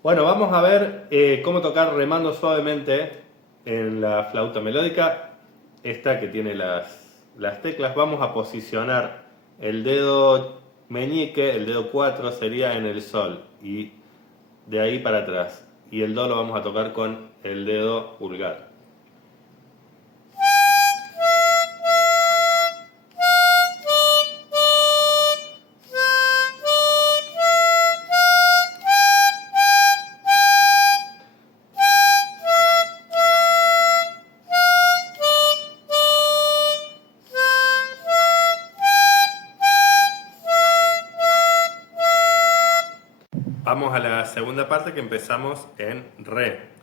Bueno, vamos a ver cómo tocar remando suavemente en la flauta melódica. Esta que tiene las teclas. Vamos a posicionar el dedo meñique, el dedo 4 sería en el sol y de ahí para atrás. Y el do lo vamos a tocar con el dedo pulgar. Vamos a la segunda parte que empezamos en re.